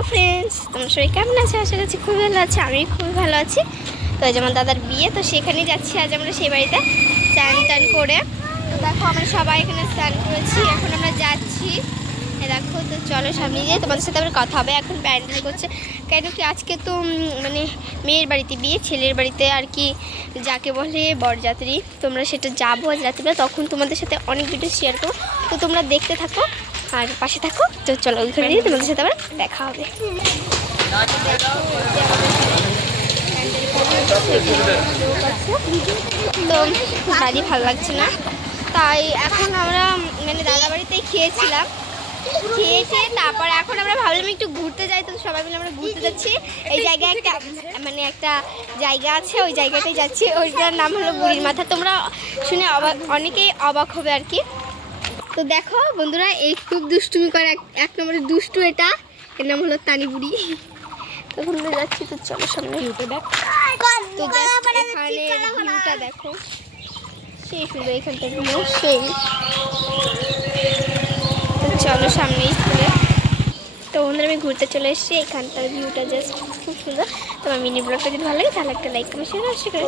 Hello friends, তোমরা সবাই কেমন আছো? আশা করছি খুব ভালো আছে। আমি খুবই ভালো আছি। তো আজ আমার দাদার বিয়ে, তো সেখানেই যাচ্ছি আজ আমরা সেই বাড়িতে স্নান টান করে। তো দেখো আমরা সবাই এখানে স্নান করেছি, এখন আমরা যাচ্ছি। দেখো, তো চলো সামনে গিয়ে তোমাদের সাথে আবার কথা হবে। এখন প্যান্ডেল করছে, কেন কি আজকে তো মানে মেয়ের বাড়িতে বিয়ে, ছেলের বাড়িতে আর কি যাকে বলে বরযাত্রী। তোমরা সেটা যাবো আজ রাত্রিবেলা, তখন তোমাদের সাথে অনেক ভিডিও শেয়ার করো। তো তোমরা দেখতে থাকো আর পাশে থাকো। তো চলো ওইখানে গিয়ে তোমাদের সাথে আবার দেখা হবে। তো বাড়ি ভালো লাগছে না, তাই এখন আমরা মানে দাদা বাড়িতেই খেয়েছিলাম। খেয়েছে তারপর এখন আমরা ভাবলাম একটু ঘুরতে যাই। তো সবাই মিলে আমরা ঘুরতে যাচ্ছি। এই জায়গায় একটা মানে একটা জায়গা আছে, ওই জায়গাটাই যাচ্ছি। ওইটার নাম হলো বুড়ির মাথা। তোমরা শুনে অনেকেই অবাক হবে আর কি। তো দেখো বন্ধুরা, এই খুব দুষ্টুমি করে এক নম্বরের দুষ্টু, এটা এর নাম হলো তানি বুড়ি। তো ঘুরতে যাচ্ছি, তো চলো সামনে ভিউটা দেখ। তো এখানে ভিউটা দেখো, সেই সুন্দর এখানটা ভিউ সেই। তো চলো সামনে স্কুলে। তো বন্ধুরা আমি ঘুরতে চলে এসেছি, এখানটার ভিউটা জাস্ট খুব সুন্দর। তোমার মিনি ব্লগটা যদি ভালো লাগে তাহলে একটা লাইক কমেন্ট শেয়ার করে